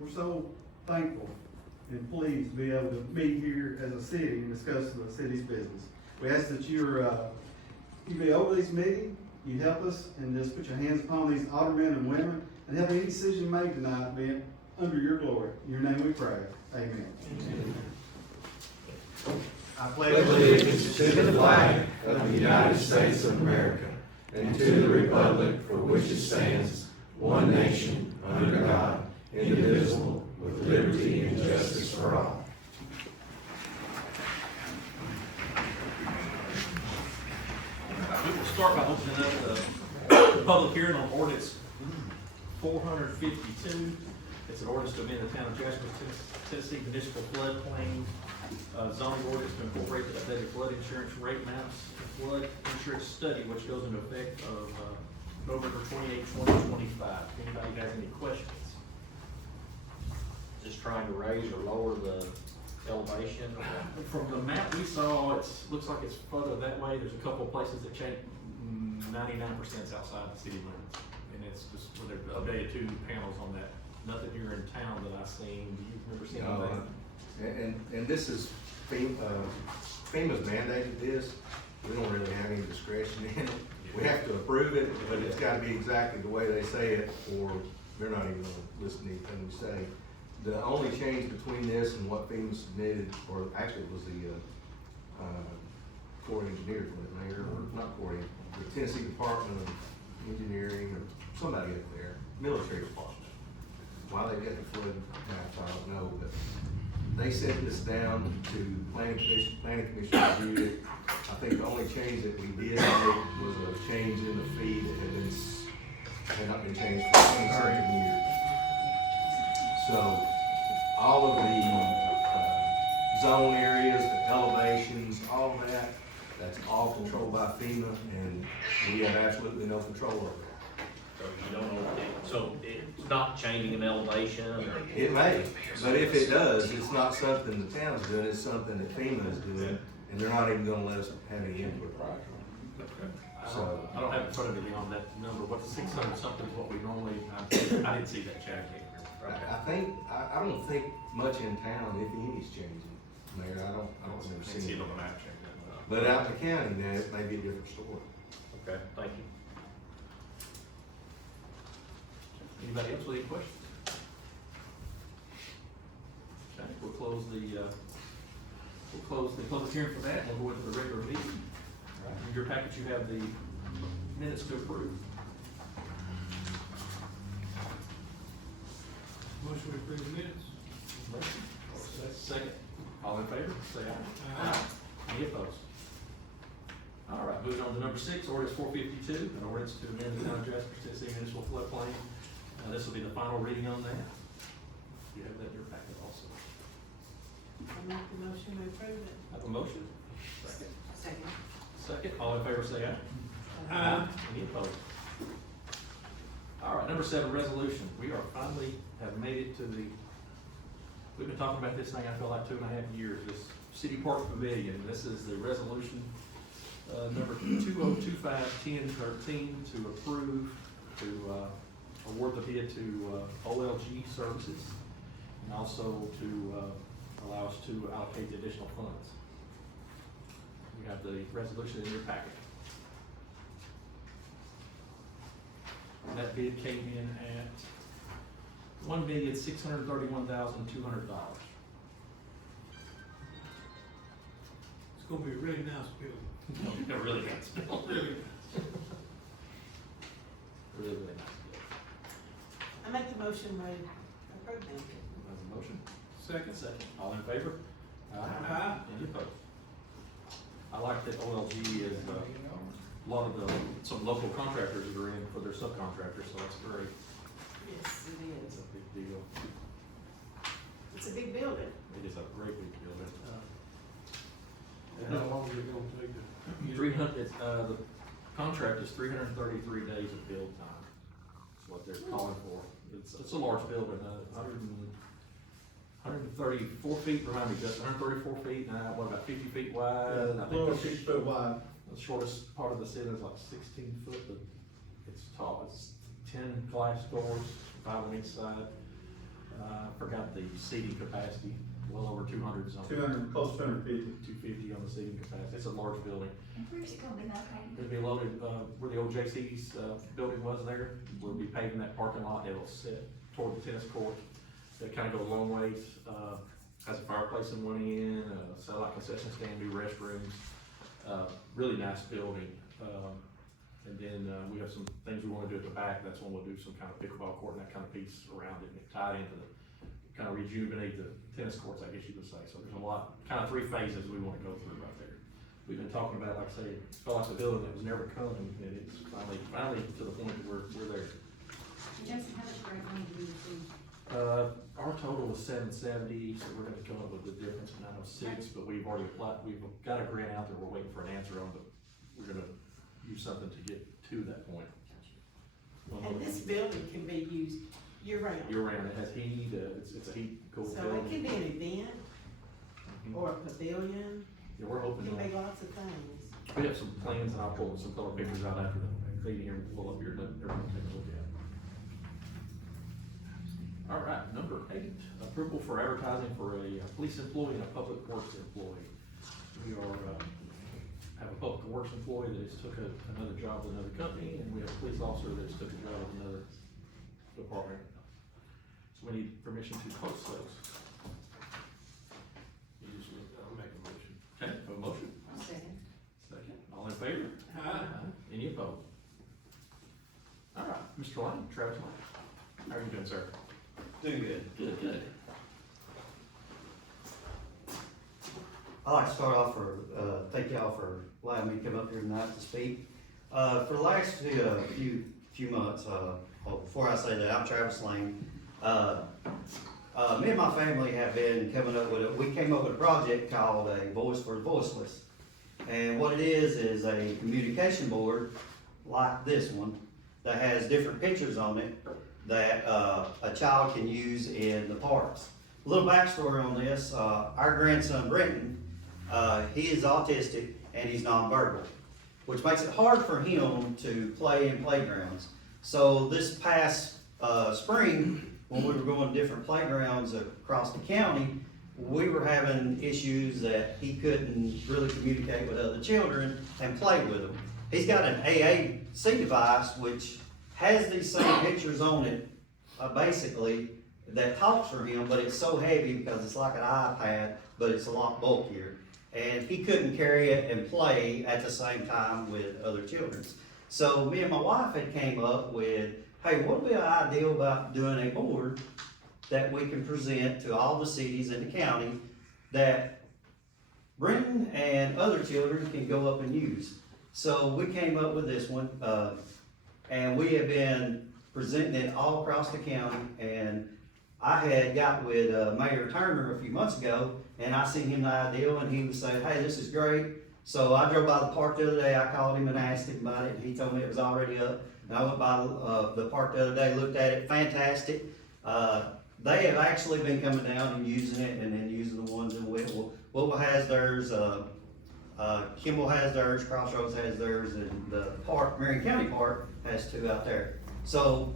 we're so thankful and pleased to be able to meet here as a city and discuss the city's business. We ask that you be over this meeting, you help us, and just put your hands upon these aldermen and women, and help any decision made tonight be under your glory. In your name we pray. Amen. Amen. I pledge allegiance to the flag of the United States of America and to the republic for which it stands, one nation, under God, indivisible, with liberty and justice for all. We will start by opening up the public hearing on ordinance 452. It's an ordinance to amend the town of Jasper, Tennessee municipal floodplain zoning ordinance to incorporate the updated flood insurance rate maps, flood insurance study, which goes into effect of November 28, 2025. If anybody has any questions? Just trying to raise or lower the elevation? From the map we saw, looks like it's further that way. There's a couple of places that change, 99% outside the city limits. And it's just where they've updated 2 panels on that. Nothing here in town that I've seen. Do you remember seeing that? And this is, FEMA's mandated this. We don't really have any discretion in it. We have to approve it, but it's gotta be exactly the way they say it, or they're not even gonna listen to anything we say. The only change between this and what FEMA submitted, or actually it was the, Corps of Engineers, wasn't it, Mayor, or not Corps, the Tennessee Department of Engineering, or somebody up there, military department. Why they get the flood maps, I don't know, but they sent this down to planning commission reviewed it. I think the only change that we did make was a change in the fee that had not been changed for 27 years. So, all of the zone areas, the elevations, all that, that's all controlled by FEMA, and we have absolutely no control over it. So you don't know, so it's not changing an elevation or? It may, but if it does, it's not something the town's doing, it's something that FEMA is doing, and they're not even gonna let us have any input. So, I don't have in front of me on that number. What's 600 something is what we normally, I didn't see that check. I don't think much in town, if any's changing, Mayor, I don't remember See seeing it it. on the map check. But out in the county, now, it may be a different story. Okay, thank you. Anybody else with any questions? Okay, we'll close the public hearing for that, and we'll go into the regular meeting. All right, in your package, you have the minutes to approve. Motion to approve the minutes. Second. All in favor, say aye. Aye. Any opposed? All right, moving on to number 6, ordinance 452, an ordinance to amend the town of Jasper, Tennessee municipal floodplain. This will be the final reading on that. You have that in your packet also. I make the motion to approve it. Have a motion? Second. Second. All in favor, say aye. Aye. Any opposed? All right, number 7, resolution. We are finally have made it to the, we've been talking about this thing, I feel like 2.5 years, this City Park Pavilion. This is the resolution, number 2025-1013 to approve, to, award the bid to OLG Services, and also to allow us to allocate the additional funds. You have the resolution in your packet. And that bid came in at $1,631,200. It's gonna be a really nice building. It really nice bill. Really nice. Really nice bill. I make the motion we approve them. Has a motion? Second. Second. All in favor? Aye. Any opposed? I like that OLG is, a lot of some local contractors that are in for their subcontractors, so that's great. Yes, it It's is. a big deal. It's a big building. It is a great big building. And how long is it gonna take to? 300, the contract is 333 days of build time. That's what they're calling for. It's a large building, 134 feet, remind me, Justin, 134 feet, what about 50 feet wide? And I think Little the 6 foot wide. The shortest part of the ceiling is like 16 foot, but it's tall. It's 10 glass doors, 5 on each side. I forgot the seating capacity, well over 200 on. 200, close to 250. 250 on the seating capacity. It's a large building. And where's it gonna be located? It'll be loaded, where the old JC's, building was there. We'll be paving that parking lot. It'll sit toward the tennis court. It kind of goes a long ways, has a fireplace in one end, satellite concession stand, new restrooms. Really nice building. And then, we have some things we wanna do at the back. That's when we'll do some kind of pickleball court and that kind of piece around it and tie it into the, kind of rejuvenate the tennis courts, I guess you could say. So there's a lot, kind of 3 phases we wanna go through right there. We've been talking about, like I say, it felt like a building that was never coming, and it's finally to the point that we're there. Jason, how much grant money do you receive? Our total was 770, so we're gonna come up with the difference of 906, but we've already applied, we've got a grant out there, we're waiting for an answer on, but we're gonna use something to get to that point. And this building can be used year-round. Year round, it has heat, it's a heat cooled So building. it can be an event Mhm. or a pavilion, Yeah, we're it hoping, can be lots of things. we have some plans, and I'll pull some color pictures out after the meeting here, we'll pull up here, let everyone take a look at. All right, number 8, approval for advertising for a police employee and a public works employee. We are, have a public works employee that has took another job with another company, and we have a police officer that has took a job with another department. So we need permission to post those. I'll make a motion. Okay, have a motion? I'll second. Second, all in favor? Any opposed? All right, Mr. Lane, Travis Lane, how are you doing, sir? Doing good. Good. I'd like to start off thank y'all for allowing me to come up here tonight to speak. For the last few months, before I say that, I'm Travis Lane. Me and my family have been coming up with we came up with a project called a Voice for the Voiceless. And what it is a communication board like this one that has different pictures on it that a child can use in the parks. A little backstory on this, our grandson Brenton, he is autistic and he's nonverbal, which makes it hard for him to play in playgrounds. So this past spring, when we were going to different playgrounds across the county, we were having issues that he couldn't really communicate with other children and play with them. He's got an AAC device which has these same pictures on it, basically, that talks for him, but it's so heavy because it's like an iPad, but it's a lot bulkier. And he couldn't carry it and play at the same time with other children. So me and my wife had came up with, hey, what would be an idea about doing a board that we can present to all the cities in the county that Brenton and other children can go up and use. So we came up with this one, and we have been presenting it all across the county. And I had got with Mayor Turner a few months ago, and I seen him the idea, and he was saying, hey, this is great. So I drove by the park the other day, I called him and asked him about it, and he told me it was already up. And I went by the park the other day, looked at it, fantastic. They have actually been coming down and using it, and then using the ones in Whitwell. Whitwell has theirs, Kimball has theirs, Crossroads has theirs, and the park, Marion County Park, has 2 out there. So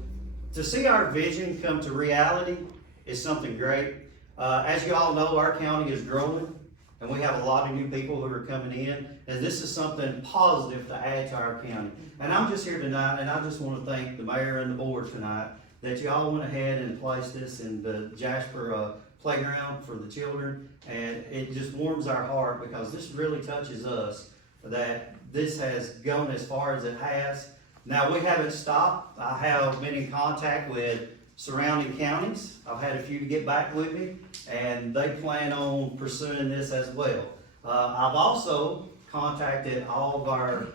to see our vision come to reality is something great. As you all know, our county is growing, and we have a lot of new people who are coming in, and this is something positive to add to our county. And I'm just here tonight, and I just want to thank the mayor and the board tonight that y'all went ahead and placed this in the Jasper playground for the children, and it just warms our heart because this really touches us that this has gone as far as it has. Now, we haven't stopped. I have been in contact with surrounding counties. I've had a few to get back with me, and they plan on pursuing this as well. I've also contacted all of our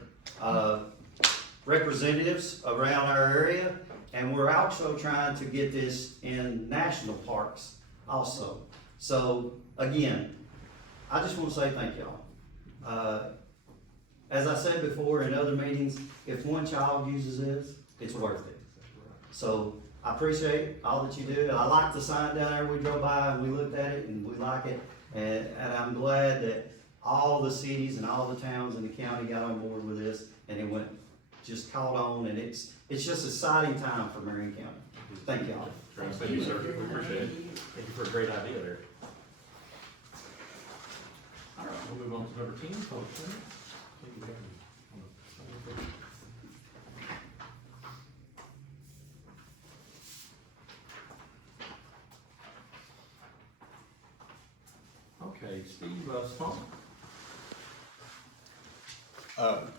representatives around our area, and we're also trying to get this in national parks also. So again, I just want to say thank y'all. As I said before in other meetings, if one child uses this, it's worth it. So I appreciate all that you do. And I like the sign down there. We drove by and we looked at it and we like it. And I'm glad that all the cities and all the towns in the county got on board with this, and it went just caught on, and it's just a exciting time for Marion County. Thank y'all. Thank you, sir. We appreciate it. Thank you for a great idea there. All right, we'll move on to number 10, public comment. Thank you, Gary. Okay, Steve, Small.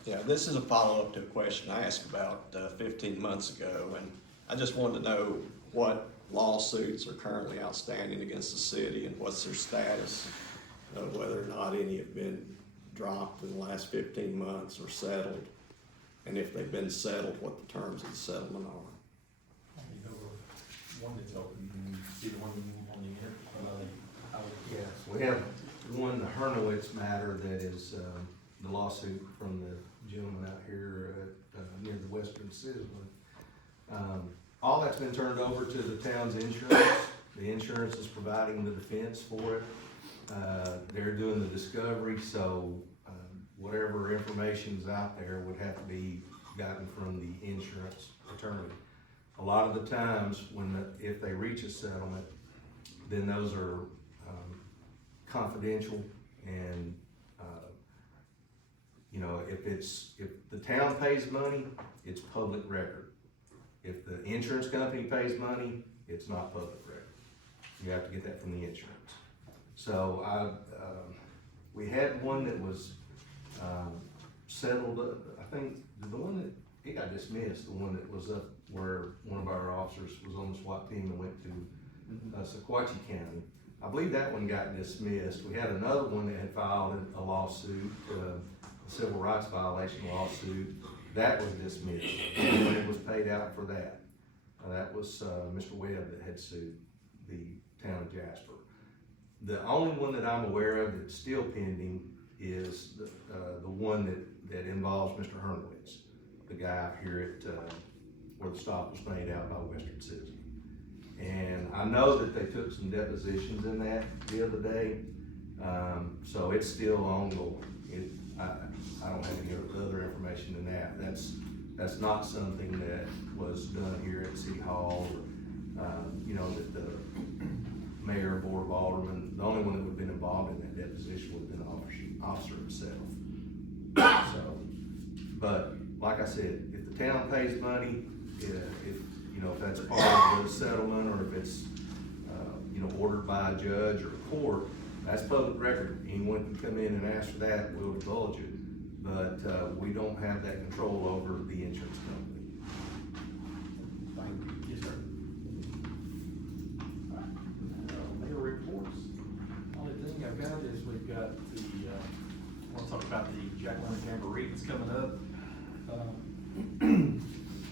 Yeah, this is a follow-up to a question I asked about 15 months ago, and I just wanted to know what lawsuits are currently outstanding against the city and what's their status, whether or not any have been dropped in the last 15 months or settled, and if they've been settled, what the terms of the settlement are. You know, one that's open, either one on the end. Yes, we have one, the Hernowitz matter that is, the lawsuit from the gentleman out here at, near the Western Citizen. All that's been turned over to the town's insurance. The insurance is providing the defense for it. They're doing the discovery, so, whatever information's out there would have to be gotten from the insurance attorney. A lot of the times if they reach a settlement, then those are, confidential, and, you know, if the town pays money, it's public record. If the insurance company pays money, it's not public record. You have to get that from the insurance. So we had one that was, settled, I think, the one that, it got dismissed, the one that was up where one of our officers was on the SWAT team and went to, Sequatchie County. I believe that one got dismissed. We had another one that had filed a lawsuit, a civil rights violation lawsuit. That was dismissed, and it was paid out for that. That was, Mr. Webb that had sued the town of Jasper. The only one that I'm aware of that's still pending is the one that involves Mr. Hernowitz, the guy out here at, where the stop was made out by Western Citizen. And I know that they took some depositions in that the other day, so it's still ongoing. I don't have any other information than that. That's not something that was done here at City Hall, or, you know, that the mayor, board of aldermen, the only one that would have been involved in that deposition would have been the officer himself. So, but like I said, if the town pays money, if you know, if that's part of the settlement, or if it's, you know, ordered by a judge or a court, that's public record. Anyone can come in and ask for that, we'll divulge it. But, we don't have that control over the insurance company. Thank you. Yes, sir. All right. Mayor reports. Only thing I've got is we've got the, I want to talk about the Jack-O-Lantern Jamboree that's coming up.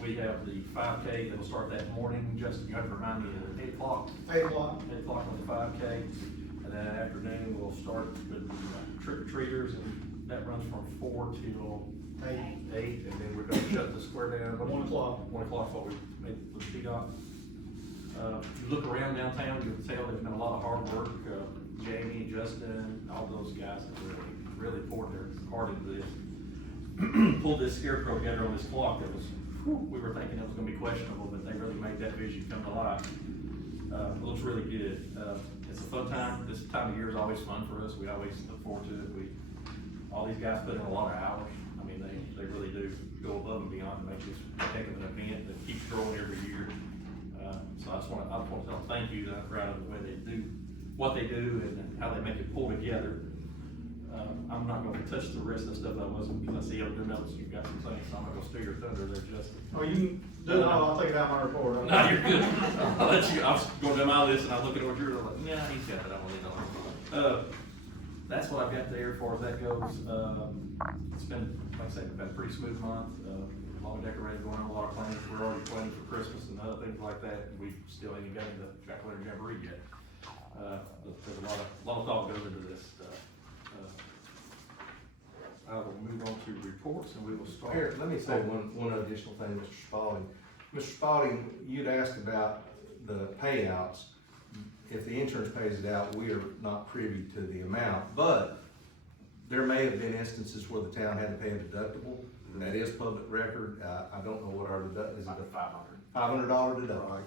We have the 5K that will start that morning. Justin, you have to remind me at 8 o'clock. 8 o'clock. 8 o'clock on the 5K. And then afternoon, we'll start with trick-or-treaters, and that runs from 4 till 8, and then we're gonna shut the square down. 1 o'clock. 1 o'clock, what we made with CDOT. You look around downtown, you'll tell there's been a lot of hard work. Jamie, Justin, all those guys have really poured their heart into this. Pulled this scarecrow together on this clock that was, we were thinking it was gonna be questionable, but they really made that vision come to life. It looks really good. It's a fun time. This time of year is always fun for us. We always look forward to it. All these guys put in a lot of hours. I mean, they really do go above and beyond to make this a heck of an event that keeps growing every year. So I just want to tell them thank you. I'm proud of the way they do what they do and how they make it pull together. I'm not gonna touch the rest of the stuff that wasn't, because I see other notes, you've got some things, so I'm not gonna steal your thunder there, Justin. Oh, you can do it all, I'll take it out of my report. No, you're good. I'll let you, I was going down my list and I was looking at what you're like, yeah, he's got it, I don't really know. That's what I've got there as far as that goes. It's been, like I said, been a pretty smooth month. A lot of decorating going on, a lot of plans. We're already planning for Christmas and other things like that. We still ain't got into Jack-O-Lantern Jamboree yet. But there's a lot of thought goes into this stuff. I will move on to reports and we will start. Here, let me say one additional thing, Mr. Spalding. Mr. Spalding, you'd asked about the payouts. If the insurance pays it out, we are not privy to the amount, but there may have been instances where the town had to pay a deductible. That is public record. I don't know what our is it a $500. $500 deductible? Right,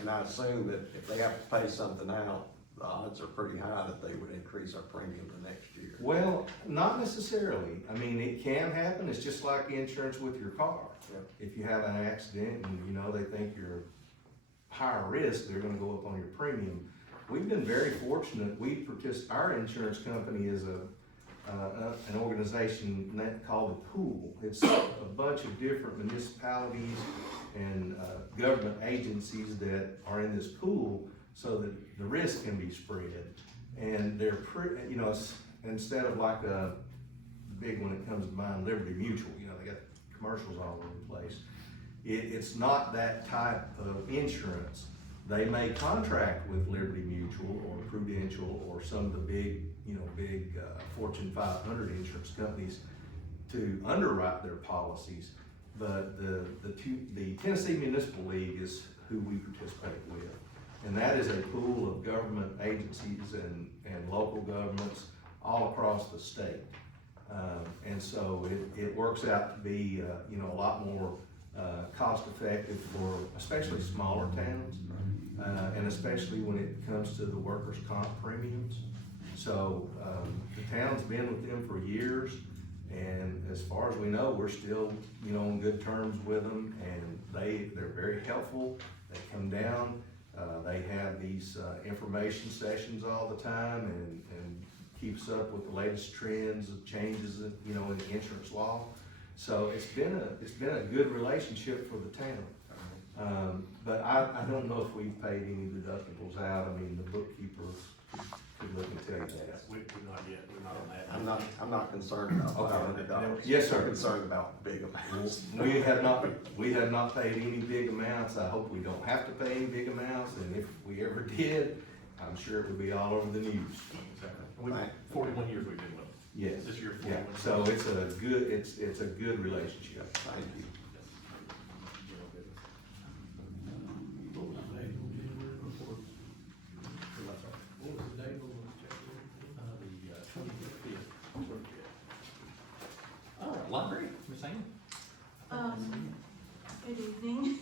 and I assume that if they have to pay something out, the odds are pretty high that they would increase our premium the next year. Well, not necessarily. I mean, it can happen. It's just like insurance with your car. Yeah. If you have an accident and you know they think you're higher risk, they're gonna go up on your premium. We've been very fortunate. Our insurance company is an organization called the Pool. It's a bunch of different municipalities and government agencies that are in this pool so that the risk can be spread. And they're instead of like a big one that comes to mind, Liberty Mutual, they got commercials all over the place. It's not that type of insurance. They may contract with Liberty Mutual or Prudential or some of the big Fortune 500 insurance companies to underwrite their policies. But the Tennessee Municipal League is who we participate with. And that is a pool of government agencies and local governments all across the state. And so it works out to be, a lot more cost effective for especially smaller towns, and especially when it comes to the workers' comp premiums. So the town's been with them for years, and as far as we know, we're still, on good terms with them, and they're very helpful. They come down, they have these information sessions all the time, and keeps up with the latest trends and changes, in the insurance law. So it's been a good relationship for the town. But I don't know if we've paid any deductibles out. I mean, the bookkeeper could look and tell you that. We're not yet, we're not on that. I'm not concerned about Okay. $500. Yes, sir. I'm concerned about big amounts. We have not paid any big amounts. I hope we don't have to pay any big amounts, and if we ever did, I'm sure it would be all over the news. We, 41 years we've been with them. Yes. This year, Yeah, 41. so it's a good relationship. Thank you. What was the date on January before? What was the date on the check? The 25th. All right, library, Ms. Ann. Good evening.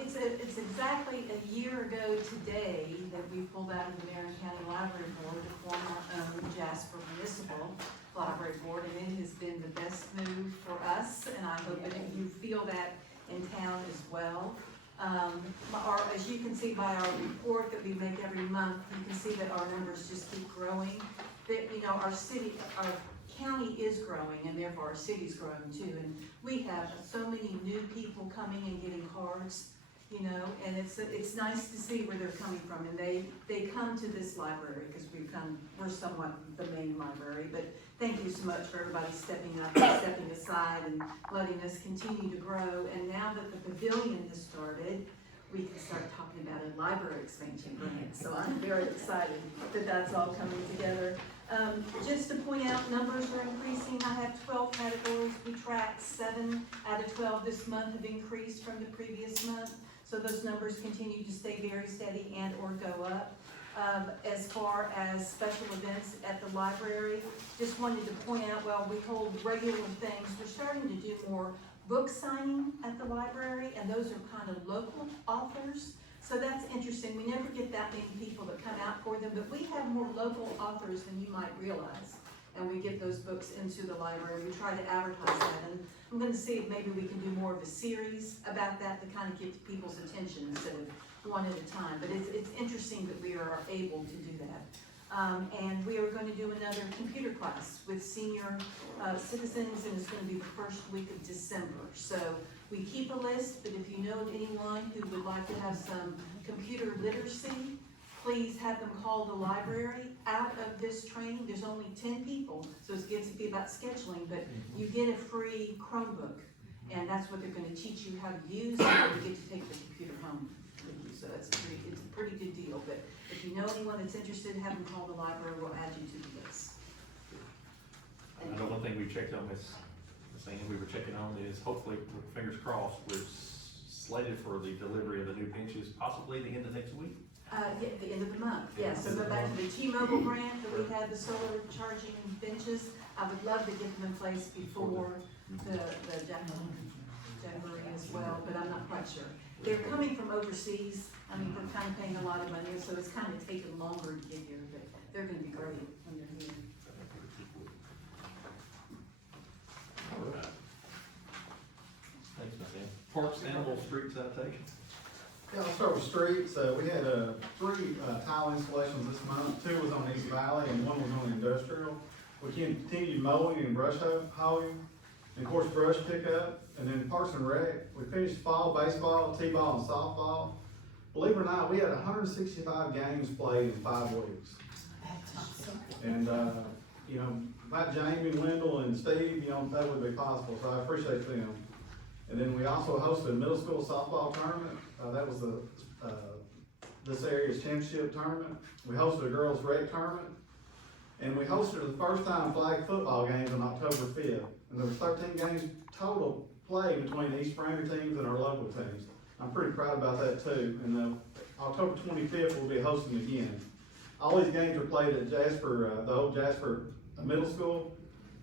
It's exactly a year ago today that we pulled out of the Marion County Library Board to form our own Jasper Municipal Library Board, and it has been the best move for us, and I hope that you feel that in town as well. As you can see by our report that we make every month, you can see that our numbers just keep growing. That, our county is growing, and therefore our city's growing too. And we have so many new people coming and getting cards, and it's nice to see where they're coming from. And they come to this library because we're somewhat the main library. But thank you so much for everybody stepping up and stepping aside and letting us continue to grow. And now that the pavilion has started, we can start talking about a library expansion grant. So I'm very excited that that's all coming together. Just to point out, numbers are increasing. I have 12 categories. We tracked 7 out of 12 this month have increased from the previous month. So those numbers continue to stay very steady and or go up. As far as special events at the library, just wanted to point out, we hold regular things. We're starting to do more book signing at the library, and those are kind of local authors. So that's interesting. We never get that many people that come out for them, but we have more local authors than you might realize. And we get those books into the library. We try to advertise that, and I'm gonna see if maybe we can do more of a series about that to kind of get people's attention instead of one at a time. But it's interesting that we are able to do that. And we are going to do another computer class with senior citizens, and it's going to be the first week of December. So we keep a list, but if you know of anyone who would like to have some computer literacy, please have them call the library. Out of this training, there's only 10 people, so it gets to be about scheduling, but you get a free Chromebook, and that's what they're going to teach you how to use, and you get to take the computer home with you. So it's a pretty good deal. But if you know anyone that's interested, have them call the library. We'll add you to the list. I know one thing we checked on, Ms. Ann, we were checking on is hopefully, with fingers crossed, we're slated for the delivery of the new benches possibly the end of next week. Yeah, the end of the month, yeah. So go back to the T-Mobile grant that we had, the solar charging benches. I would love to get them in place before the jamboree as well, but I'm not quite sure. They're coming from overseas, I mean, we're kind of paying a lot of money, so it's kind of taking longer to get here, but they're gonna be great when they're here. All right. Thanks, Miss Ann. Parks, animal, street sanitation. Yeah, I'll start with streets. We had, 3 tile installations this month. 2 was on East Valley and 1 was on industrial. We continued mowing and brush hogging, and of course brush pickup. And then Parks and Rec, we finished fall baseball, t-ball, and softball. Believe it or not, we had 165 games played in 5 weeks. And, you know, without Jamie, Wendell, and Steve, you know, that would be possible, so I appreciate them. And then we also hosted a middle school softball tournament. That was this area's championship tournament. We hosted a girls' rec tournament. And we hosted the first time flag football games on October 5th. And there was 13 games total played between the East Brander teams and our local teams. I'm pretty proud about that too. And October 25th, we'll be hosting again. All these games are played at Jasper, the old Jasper Middle School.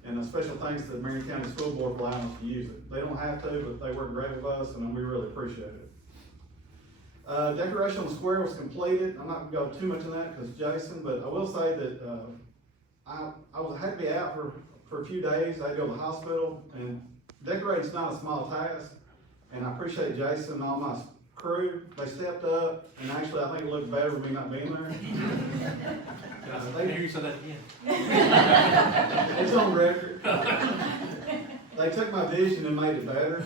And a special thanks to the Marion County School Board for allowing us to use it. They don't have to, but they work great with us, and we really appreciate it. Decoration on the square was completed. I'm not gonna go too much in that because Jason, but I will say that I had to be out for a few days. I had to go to the hospital, and decorating's not a small task. And I appreciate Jason and all my crew. They stepped up, and actually I think it looked better with me not being there. Can I hear you say that again? It's on record. They took my vision and made it better.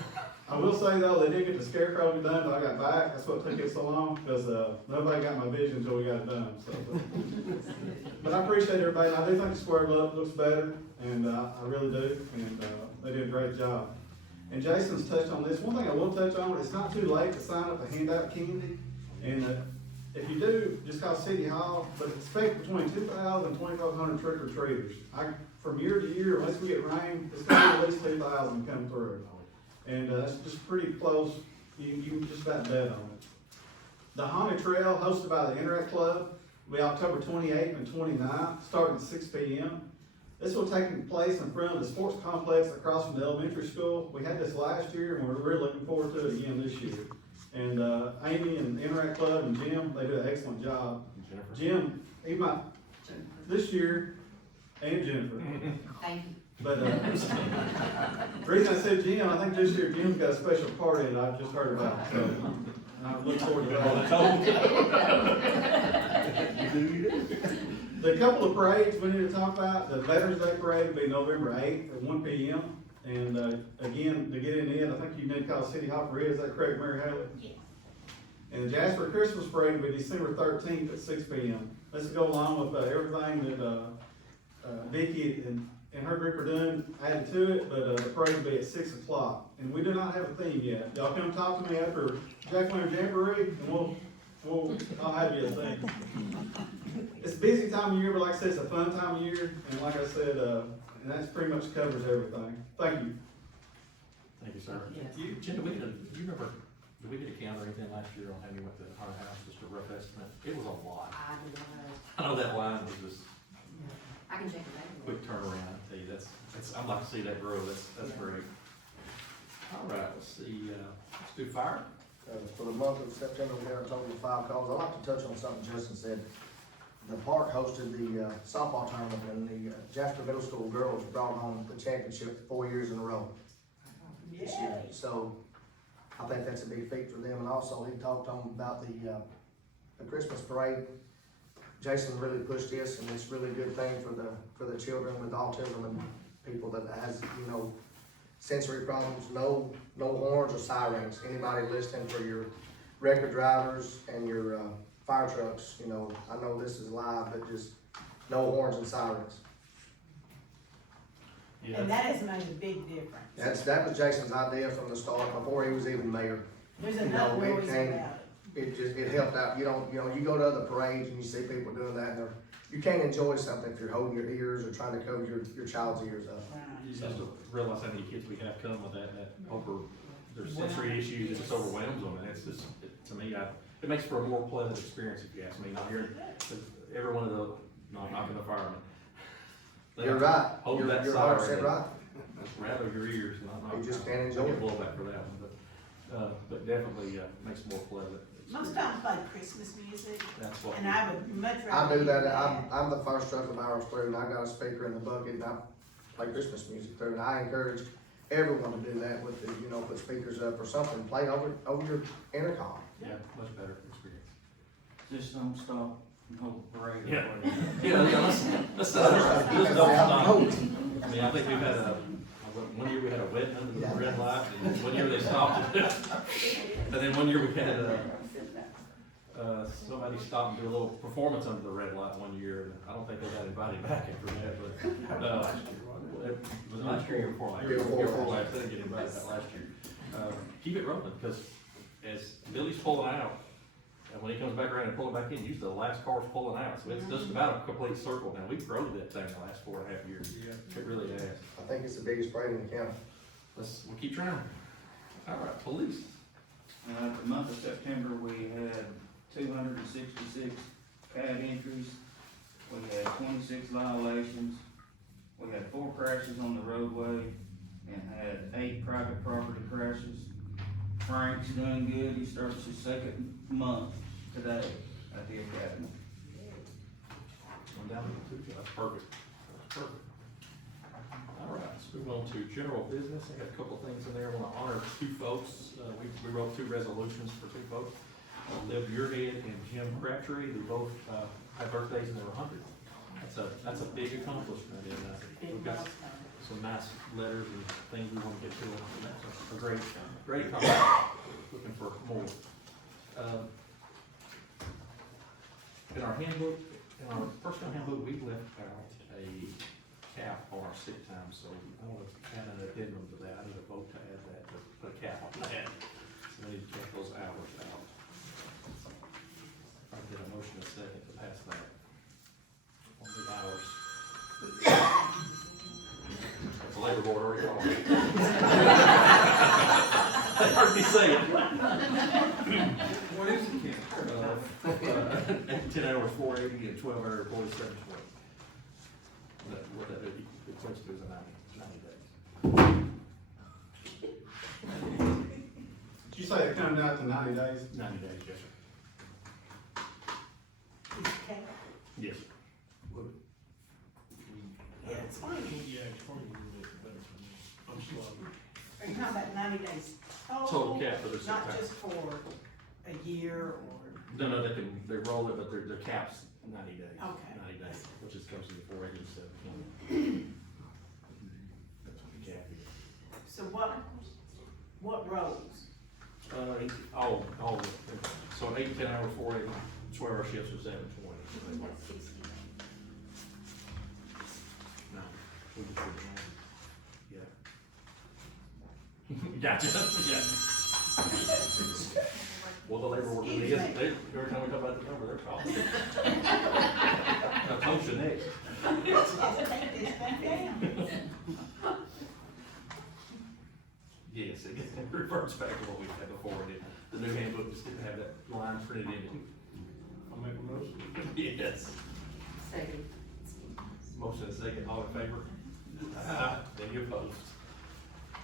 I will say though, they did get the scarecrow done until I got back. That's what took it so long, because nobody got my vision until we got it done, so. But I appreciate everybody, and I do think the square looks better, and I really do, and they did a great job. And Jason's touched on this. One thing I will touch on, it's not too late to sign up to hand out candy, and if you do, just call City Hall, but expect between 2,000 and 2,500 trick-or-treaters. From year to year, unless we get rain, it's gonna be at least 2,000 come through. And that's just pretty close, you can just about bet on it. The Haunted Trail, hosted by the Interact Club, will be October 28th and 29th, starting at 6 p.m. This will take place in front of the sports complex across from the elementary school. We had this last year, and we're really looking forward to it again this year. And Amy and Interact Club and Jim, they do an excellent job. Jim, this year, and Jennifer. Thank you. But the reason I said Jim, I think this year Jim's got a special party that I've just heard about. So I look forward to that. The couple of parades we need to talk about, the Veterans Day Parade will be November 8th at 1 p.m. And again, to get in, I think you need to call City Hall Parade, is that correct, Mary Haley? Yes. And the Jasper Christmas Parade will be December 13th at 6 p.m. This will go along with everything that Vicki and her group are doing, added to it, but the parade will be at 6 o'clock. And we do not have a theme yet. Y'all come talk to me after Jack Winter Jamboree, and I'll have you a theme. It's a busy time of year, but like I said, it's a fun time of year, and like I said, and that's pretty much covers everything. Thank you. Thank you, sir. Yes. Jen, did we get a count or anything last year on how many went to our house, just a rough estimate? It was a lot. I do not know. I know that line was just I can check it out. quick turnaround, I tell you, that's, I'd like to see that grow, that's great. All right, let's see, let's do fire. For the month of September, we had a total of 5 calls. I'd like to touch on something Justin said. The park hosted the softball tournament, and the Jasper Middle School girls brought home the championship 4 years in a row this year. So I think that's a big feat for them. And also, he talked on about the Christmas parade. Jason really pushed this, and it's a really good thing for the children with autism and people that has, you know, sensory problems. No horns or sirens. Anybody listening for your record drivers and your fire trucks, you know, I know this is live, but just no horns and sirens. Yeah. And that has made a big difference. That was Jason's idea from the start, before he was even mayor. There's You enough know, it noise came- about it. It helped out. You go to other parades and you see people doing that, and you can't enjoy something if you're holding your ears or trying to cover your child's ears up. Right. You just have to realize how many kids we have come with that over, their sensory issues, it just overwhelms them, and it's just, to me, it makes for a more pleasant experience, if you ask me, not hearing every one of the, not knocking the firemen. You're right. Hold You're that 100% siren, right. rattle your ears, not. You just can't enjoy I it. get blowback for that one, but definitely, makes it more pleasant. Most times play Christmas music, That's what. and I would much I rather. do that, I'm the first truck of hours through, and I got a speaker in the bucket, and I play Christmas music through, and I encourage everyone to do that with the, you know, put speakers up or something, play over your intercom. Yeah, much better experience. Just don't stop and hold the parade. Yeah. Yeah, let's don't stop. I mean, I think we've had one year we had a wedding under the red light, and one year they stopped it. And then one year we had, somebody stopped and do a little performance under the red light one year, and I don't think they got invited back after that, but, it was last year or before last year. Year before last, they didn't get invited back last year. Keep it rolling, because as Billy's pulling out, and when he comes back around and pull it back in, usually the last car's pulling out, so it's just about a complete circle now. We've grown that thing the last 4.5 years. It really has. I think it's the biggest parade in the county. We'll keep trying. All right, police. The month of September, we had 266 CAD entries, we had 26 violations, we had 4 crashes on the roadway, and had 8 private property crashes. Frank's done good, he starts his 2nd month today at the academy. One down to 2, that's perfect. That's perfect. All right, let's move on to general business. I got a couple of things in there. I want to honor 2 folks. We wrote 2 resolutions for 2 folks. Liv Muirhead and Jim Crabtree, who both had birthdays in their 100th. That's a big accomplishment, and we've got some nice letters and things we want to get to them. And that's a great accomplishment. Looking for more. In our handbook, in our personnel handbook, we left out a cap on our sick time, so I want to add an addendum to that. I need a vote to add that, to put a cap on that. So we need to check those hours out. I get a motion a second to pass that on the hours. The labor board already called me. They heard me say it. What is the cap? 10 hours, 480, and 12 hours, 4720. What that equates to is a 90 days. Did you say it comes down to 90 days? 90 days, yes, sir. Okay. Yes. Yeah, it's fine. Yeah, it's probably a little bit better for me. I'm slow. Are you talking about 90 days total? Total cap for their sick time. Not just for a year or? No, they roll it, but their cap's 90 days. Okay. 90 days, which is comes to the 480 to 720. That's what the cap is. So what roles? So 8 to 10 hours, 480, 12 hour shifts are 720. No, we just did it. Yeah. Gotcha, yeah. Well, the labor worker, every time we talk about the number, they're calling. I told you next. It's back down. Yes, it reverts back to what we had before. The new handbook just didn't have that line printed in it. I'll make a motion. Yes. Second. Motion and second, all in favor? Then you opposed.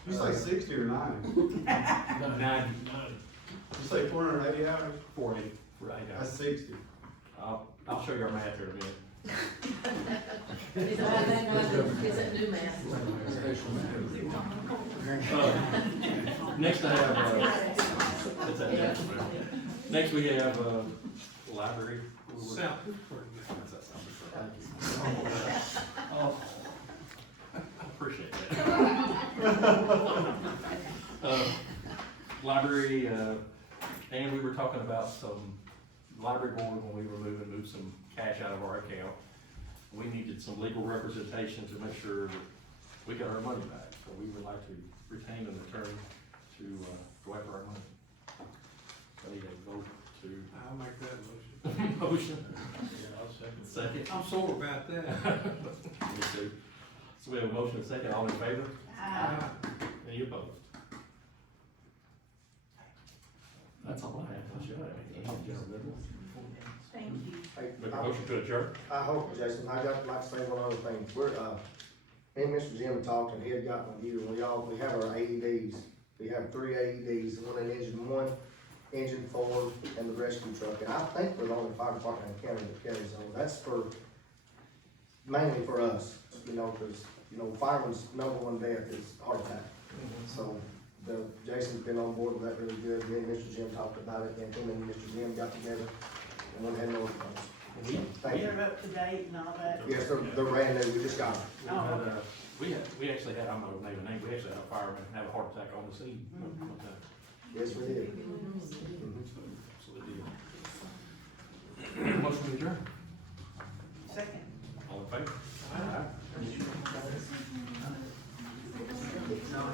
You say 60 or 90? 90. You say 480 hours? 480, for 8 That's hours. 60. I'll show you our math here in a minute. Is that new math? Next I have, what's that next? Next we have, library. South. What's that sound? Thank you. Oh, I appreciate that. Library, and we were talking about some library board when we were moved some cash out of our account. We needed some legal representation to make sure that we got our money back. So we would like to retain an attorney to, go after our money. So I need a vote to. I'll make that motion. Motion. Yeah, I'll second. Second. I'm sore about that. Me too. So we have a motion and a second, all in favor? Any opposed? That's all I have, that's your, general business. Thank you. Hey, Make a motion to adjourn? I hope, Jason, I got, like to say one other thing, me and Mr. Jim talked, and he had gotten a view, we have our AEDs. We have 3 AEDs, one in engine 1, engine 4, and the rescue truck, and I think we're the only fire department in the county that carries those. That's mainly for us, cause, fireman's number 1 death is heart attack. So, Jason's been on board with that really good, me and Mr. Jim talked about it, and him and Mr. Jim got together, and went ahead and ordered those. Thank you. They're up to date and all that? Yes, they're brand new, we just got them. Oh, We actually had, I'm gonna name a name, we actually had a fireman have a heart attack on the scene. one time. Yes, we did. So we did. Motion to adjourn.